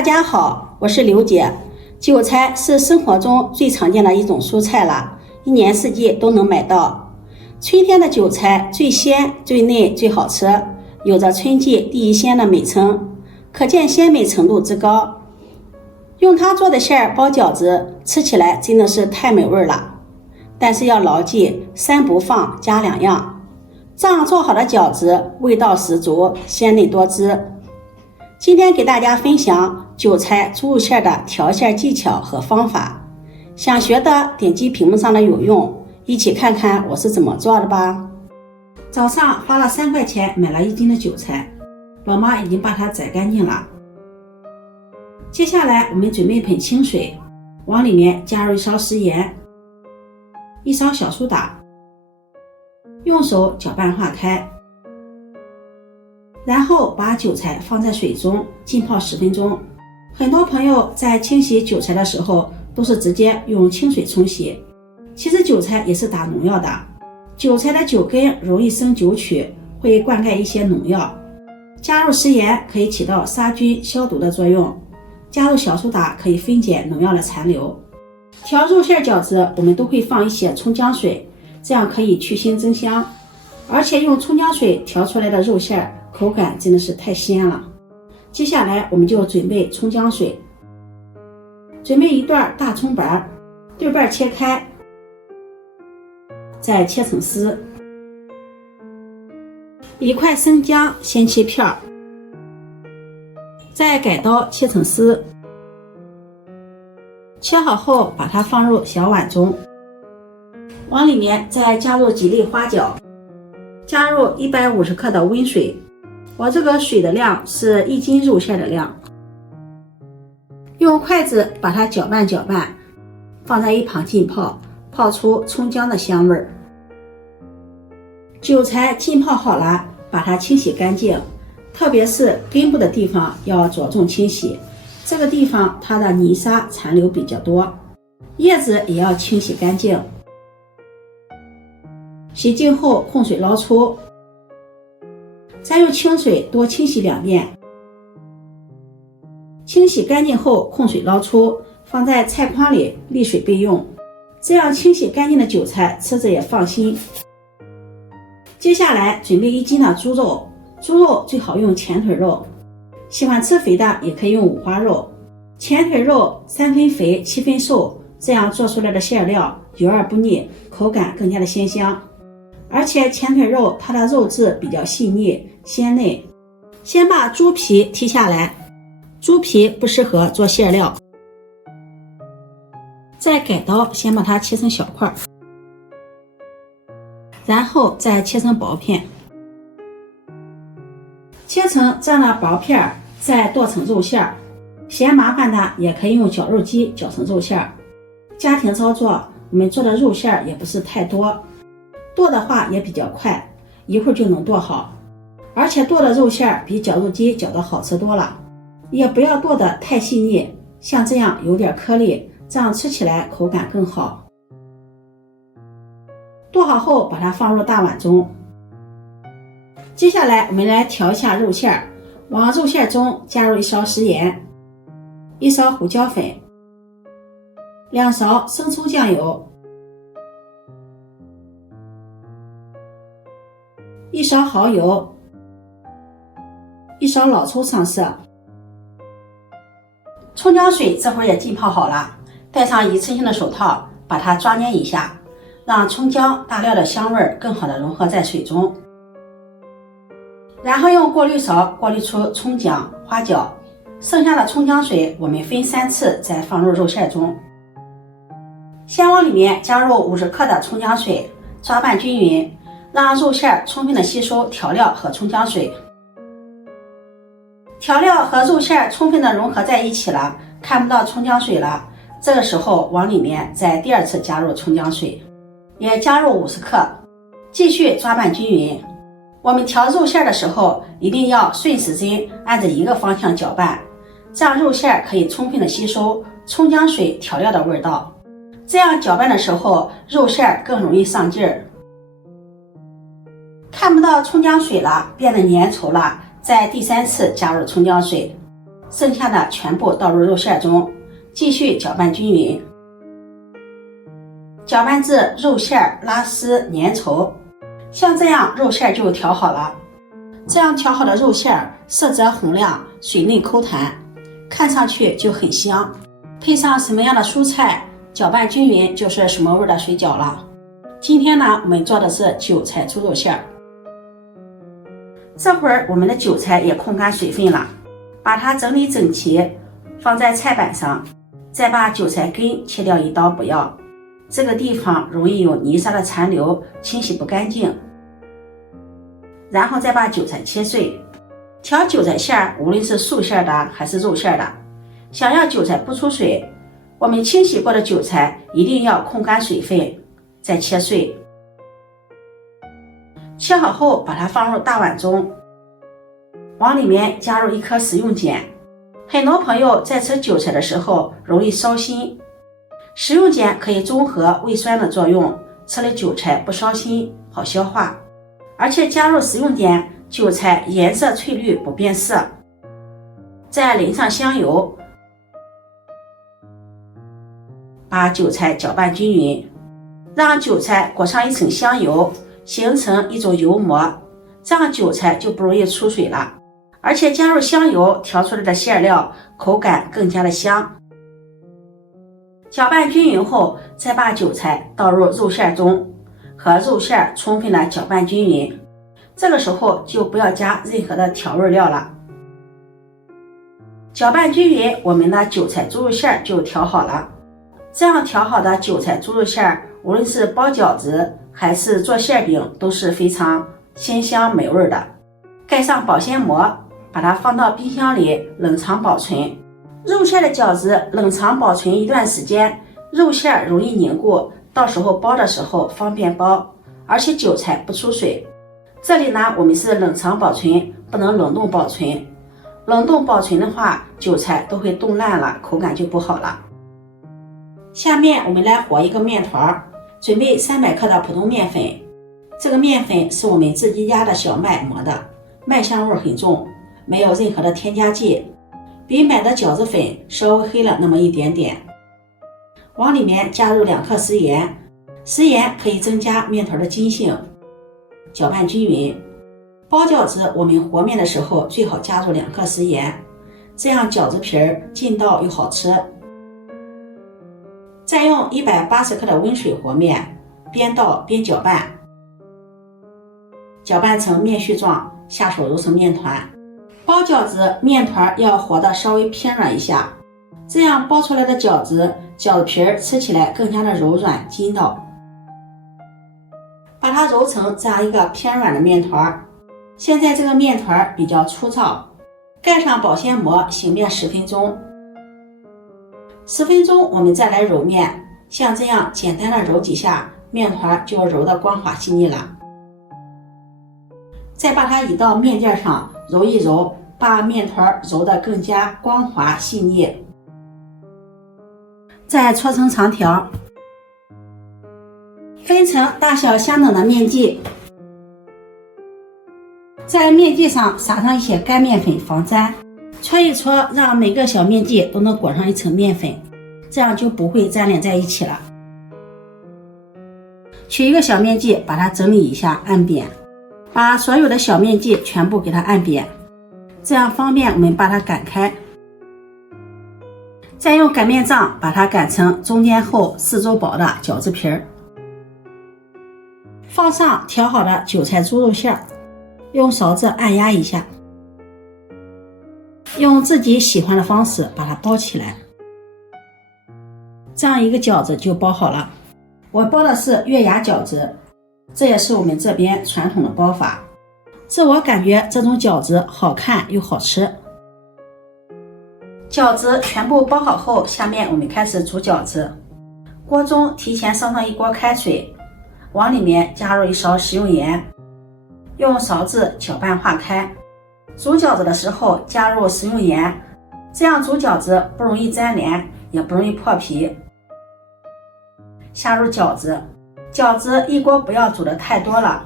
大家好，我是刘姐。韭菜是生活中最常见的一种蔬菜了，一年四季都能买到。春天的韭菜最鲜、最嫩、最好吃，有着春季第一鲜的美称，可见鲜美程度之高。用它做的馅儿包饺子，吃起来真的是太美味了。但是要牢记3不放加2样，这样做好的饺子味道十足，鲜嫩多汁。今天给大家分享韭菜猪肉馅的调馅技巧和方法，想学的点击屏幕上的有用，一起看看我是怎么做的吧。早上花了3块钱买了1斤的韭菜，老妈已经把它摘干净了。接下来我们准备一盆清水，往里面加入1勺食盐，1勺小苏打，用手搅拌化开，然后把韭菜放在水中浸泡10分钟。很多朋友在清洗韭菜的时候都是直接用清水冲洗，其实韭菜也是打农药的。韭菜的韭根容易生韭曲，会灌溉一些农药。加入食盐可以起到杀菌消毒的作用，加入小苏打可以分解农药的残留。调肉馅饺子我们都会放一些葱姜水，这样可以去腥增香，而且用葱姜水调出来的肉馅口感真的是太鲜了。接下来我们就准备葱姜水，准备1段大葱瓣，对半切开，再切成丝。1块生姜先切片，再改刀切成丝。切好后把它放入小碗中，往里面再加入几粒花椒，加入150克的温水，我这个水的量是1斤肉馅的量。用筷子把它搅拌搅拌，放在一旁浸泡，泡出葱姜的香味儿。韭菜浸泡好了，把它清洗干净，特别是根部的地方要着重清洗，这个地方它的泥沙残留比较多。叶子也要清洗干净，洗净后控水捞出，再用清水多清洗2遍。清洗干净后控水捞出，放在菜筐里沥水备用，这样清洗干净的韭菜吃着也放心。接下来准备1斤的猪肉，猪肉最好用前腿肉，喜欢吃肥的也可以用五花肉。前腿肉3分肥7分瘦，这样做出来的馅料油而不腻，口感更加的鲜香。而且前腿肉它的肉质比较细腻鲜嫩。先把猪皮剔下来，猪皮不适合做馅料。再改刀先把它切成小块，然后再切成薄片。切成这样的薄片，再剁成肉馅。嫌麻烦的也可以用绞肉机绞成肉馅。家庭操作，我们做的肉馅也不是太多，剁的话也比较快，一会儿就能剁好。而且剁的肉馅比绞肉机绞的好吃多了。也不要剁得太细腻，像这样有点颗粒，这样吃起来口感更好。剁好后把它放入大碗中。接下来我们来调一下肉馅，往肉馅中加入1勺食盐，1勺胡椒粉，2勺生抽酱油，1勺蚝油，1勺老抽上色。葱姜水这会儿也浸泡好了，戴上一次性的手套，把它抓捏一下，让葱姜大料的香味更好的融合在水中。然后用过滤勺过滤出葱姜、花椒，剩下的葱姜水我们分3次再放入肉馅中。先往里面加入50克的葱姜水，抓拌均匀，让肉馅充分的吸收调料和葱姜水。调料和肉馅充分的融合在一起了，看不到葱姜水了，这个时候往里面再第2次加入葱姜水，也加入50克，继续抓拌均匀。我们调肉馅的时候一定要顺时针按着一个方向搅拌，这样肉馅可以充分的吸收葱姜水调料的味道，这样搅拌的时候肉馅更容易上劲儿。看不到葱姜水了，变得粘稠了，在第3次加入葱姜水，剩下的全部倒入肉馅中，继续搅拌均匀，搅拌至肉馅拉丝粘稠，像这样肉馅就调好了。这样调好的肉馅色泽红亮，水嫩口弹，看上去就很香。配上什么样的蔬菜，搅拌均匀就是什么味的水饺了。今天呢，我们做的是韭菜猪肉馅。这会儿我们的韭菜也控干水分了，把它整理整齐，放在菜板上，再把韭菜根切掉一刀不要，这个地方容易有泥沙的残留，清洗不干净。然后再把韭菜切碎。调韭菜馅无论是素馅的还是肉馅的，想要韭菜不出水，我们清洗过的韭菜一定要控干水分，再切碎。切好后把它放入大碗中，往里面加入1颗食用碱。很多朋友在吃韭菜的时候容易烧心，食用碱可以中和胃酸的作用，吃了韭菜不烧心，好消化。而且加入食用碱，韭菜颜色翠绿不变色。再淋上香油，把韭菜搅拌均匀，让韭菜裹上一层香油，形成一种油膜，这样韭菜就不容易出水了。而且加入香油调出来的馅料口感更加的香。搅拌均匀后，再把韭菜倒入肉馅中，和肉馅充分的搅拌均匀。这个时候就不要加任何的调味料了。搅拌均匀，我们的韭菜猪肉馅就调好了。这样调好的韭菜猪肉馅，无论是包饺子还是做馅饼，都是非常鲜香美味的。盖上保鲜膜，把它放到冰箱里冷藏保存。肉馅的饺子冷藏保存一段时间，肉馅容易凝固，到时候包的时候方便包，而且韭菜不出水。这里呢，我们是冷藏保存，不能冷冻保存。冷冻保存的话，韭菜都会冻烂了，口感就不好了。下面我们来和一个面团，准备300克的普通面粉。这个面粉是我们自己家的小麦磨的，麦香味很重，没有任何的添加剂，比买的饺子粉稍微黑了那么一点点。往里面加入2克食盐，食盐可以增加面团的筋性。搅拌均匀。包饺子我们和面的时候最好加入2克食盐，这样饺子皮劲道又好吃。再用180克的温水和面，边倒边搅拌，搅拌成面絮状，下手揉成面团。包饺子面团要和的稍微偏软一下，这样包出来的饺子皮吃起来更加的柔软筋道。把它揉成这样一个偏软的面团。现在这个面团比较粗糙，盖上保鲜膜，醒面10分钟。10分钟我们再来揉面，像这样简单的揉几下，面团就要揉得光滑细腻了。再把它移到面垫上揉一揉，把面团揉得更加光滑细腻。再搓成长条，分成大小相等的面剂，在面剂上撒上一些干面粉防粘，搓一搓，让每个小面剂都能裹上一层面粉，这样就不会粘连在一起了。取一个小面剂，把它整理一下，按扁，把所有的小面剂全部给它按扁，这样方便我们把它擀开。再用擀面杖把它擀成中间厚四周薄的饺子皮儿，放上调好的韭菜猪肉馅，用勺子按压一下，用自己喜欢的方式把它包起来，这样一个饺子就包好了。我包的是月牙饺子，这也是我们这边传统的包法，自我感觉这种饺子好看又好吃。饺子全部包好后，下面我们开始煮饺子。锅中提前烧上一锅开水，往里面加入1勺食用盐，用勺子搅拌化开。煮饺子的时候加入食用盐，这样煮饺子不容易粘连，也不容易破皮。下入饺子，饺子一锅不要煮得太多了，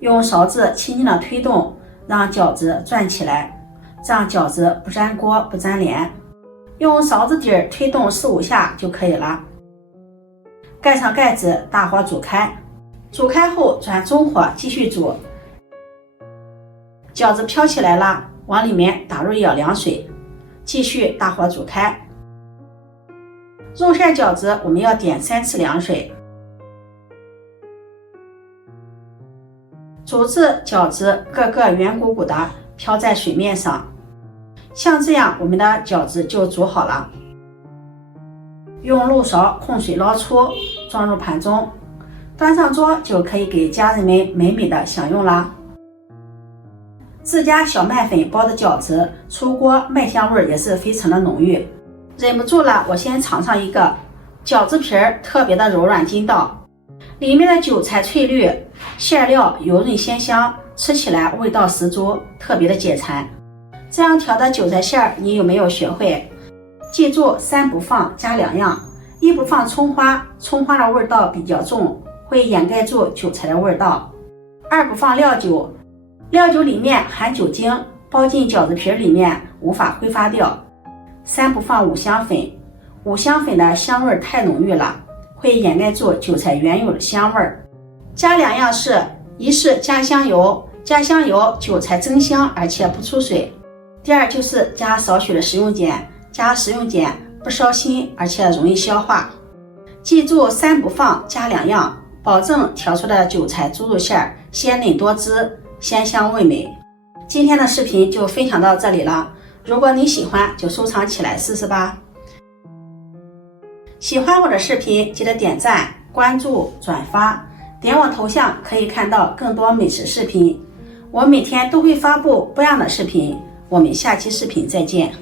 用勺子轻轻的推动，让饺子转起来，这样饺子不粘锅不粘脸。用勺子底儿推动4-5下就可以了。盖上盖子，大火煮开。煮开后转中火继续煮。饺子飘起来了，往里面打入一舀凉水，继续大火煮开。肉馅饺子我们要点3次凉水，煮至饺子个个圆鼓鼓的飘在水面上。像这样，我们的饺子就煮好了。用漏勺控水捞出，装入盘中，端上桌就可以给家人们美美的享用啦。自家小麦粉包的饺子，出锅麦香味也是非常的浓郁。忍不住了，我先尝上一个。饺子皮儿特别的柔软筋道，里面的韭菜翠绿，馅料油润鲜香，吃起来味道十足，特别的解馋。这样调的韭菜馅儿，你有没有学会？记住3不放加2样：1不放葱花，葱花的味道比较重，会掩盖住韭菜的味道；2不放料酒，料酒里面含酒精，包进饺子皮里面无法挥发掉；3不放五香粉，五香粉的香味太浓郁了，会掩盖住韭菜原有的香味。加2样是：一是加香油，加香油韭菜增香而且不出水；第二就是加少许的食用碱，加食用碱不烧心而且容易消化。记住3不放加2样，保证调出的韭菜猪肉馅鲜嫩多汁，鲜香味美。今天的视频就分享到这里了，如果你喜欢就收藏起来试试吧。喜欢我的视频记得点赞、关注、转发，点我头像可以看到更多美食视频。我每天都会发布不一样的视频，我们下期视频再见。